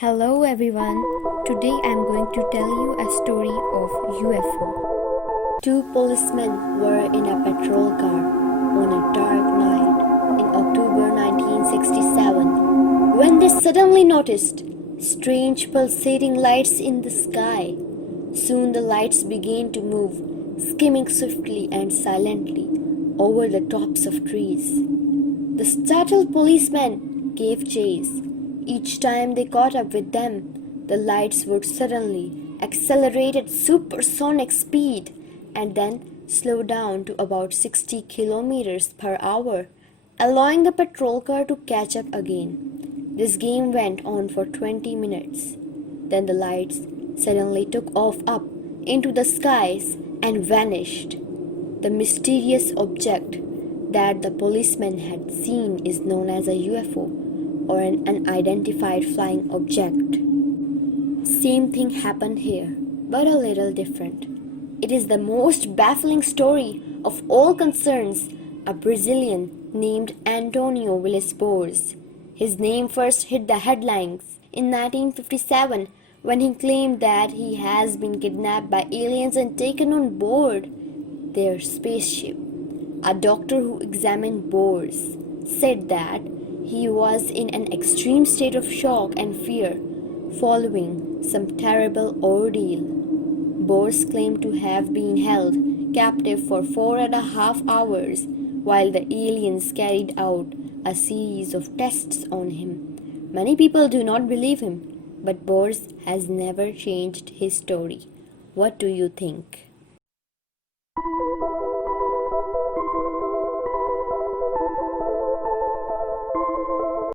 Hello everyone. Today I'm going to tell you a story of UFO. Two policemen were in a patrol car on a dark night in October 1967 when they suddenly noticed strange pulsating lights in the sky. Soon the lights began to move, skimming swiftly and silently over the tops of trees. The startled policemen gave chase. Each time they caught up with them, the lights would suddenly accelerate at supersonic speed and then slow down to about 60 kilometers per hour, allowing the patrol car to catch up again. This game went on for 20 minutes. Then the lights suddenly took off up into the skies and vanished. The mysterious object that the policeman had seen is known as a UFO, or an unidentified flying object. Same thing happened here, but a little different. It is the most baffling story of all concerns. A Brazilian named Antonio Villas-Boas. His name first hit the headlines in 1957 when he claimed that he has been kidnapped by aliens and taken on board their spaceship. A doctor who examined Boas said that he was in an extreme state of shock and fear following some terrible ordeal. Boas claimed to have been held captive for 4.5 hours while the aliens carried out a series of tests on him. Many people do not believe him, but Boas has never changed his story. What do you think?